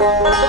Thank you.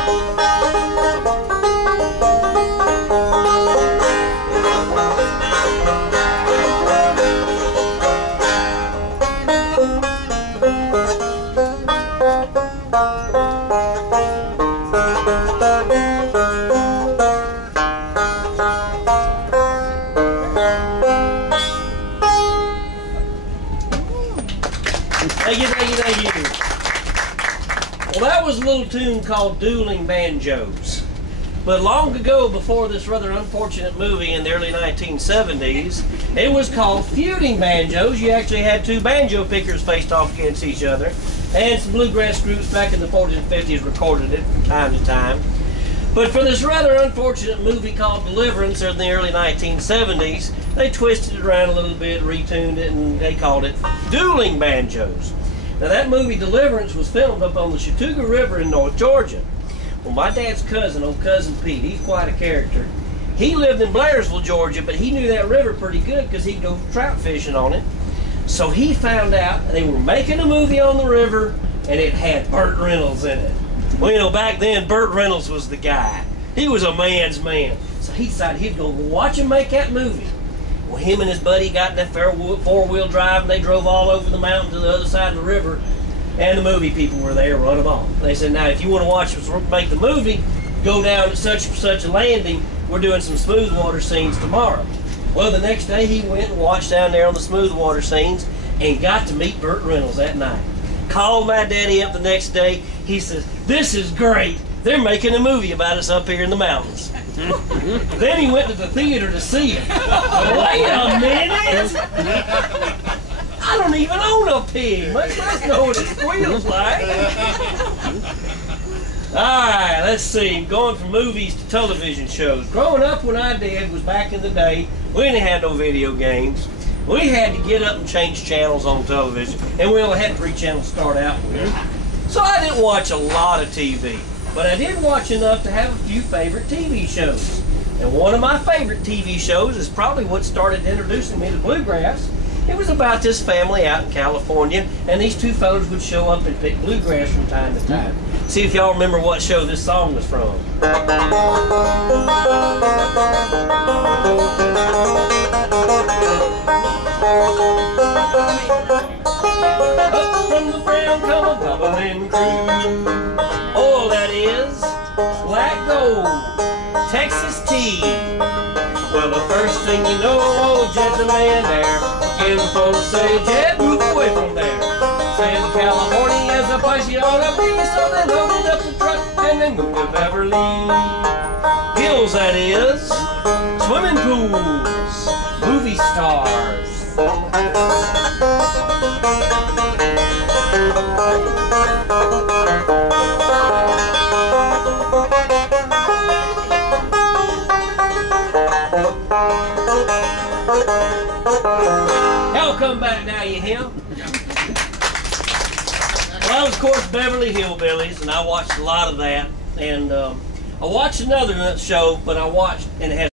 Well, that was a little tune called Dueling Banjos. But long ago, before this rather unfortunate movie in the early 1970s, it was called Feuding Banjos. You actually had two banjo pickers faced off against each other. And some bluegrass groups back in the 40s and 50s recorded it from time to time. But for this rather unfortunate movie called Deliverance in the early 1970s, they twisted it around a little bit, retuned it, and they called it Dueling Banjos. Now that movie Deliverance was filmed up on the Chattooga River in North Georgia. Well, my dad's cousin, old cousin Pete, he's quite a character. He lived in Blairsville, Georgia, but he knew that river pretty good because he'd go trout fishing on it. So he found out they were making a movie on the river, and it had Burt Reynolds in it. Well, you know, back then, Burt Reynolds was the guy. He was a man's man. So he decided he'd go watch him make that movie. Well, him and his buddy got in that four-wheel drive, and they drove all over the mountain to the other side of the river, and the movie people were there, run them off. They said, now, if you want to watch us make the movie, go down to such a landing. We're doing some smooth water scenes tomorrow. Well, the next day, he went and watched down there on the smooth water scenes and got to meet Burt Reynolds that night. Called my daddy up the next day. He says, this is great. They're making a movie about us up here in the mountains. Then he went to the theater to see it. Wait a minute! I don't even own a pig, much less know what it squeals like. Alright, let's see. Going from movies to television shows. Growing up when I did was back in the day, we didn't have no video games. We had to get up and change channels on television, and we only had 3 channels to start out with. So I didn't watch a lot of TV. But I did watch enough to have a few favorite TV shows. And one of my favorite TV shows is probably what started introducing me to bluegrass. It was about this family out in California, and these two fellows would show up and pick bluegrass from time to time. See if y'all remember what show this song was from. Up from the brown come a bubbling crew. Oh, that is Black Gold, Texas tea. Well, the first thing you know, old Jed's a laying there. And the folks say, Jed, move away from there. Saying California is a place you ought to be. So they loaded up the truck and they moved to Beverly Hills, that is. Swimming pools, movie stars. Y'all come back now, you hear? Well, of course, Beverly Hillbillies, and I watched a lot of that. And I watched another show, but I watched, and it has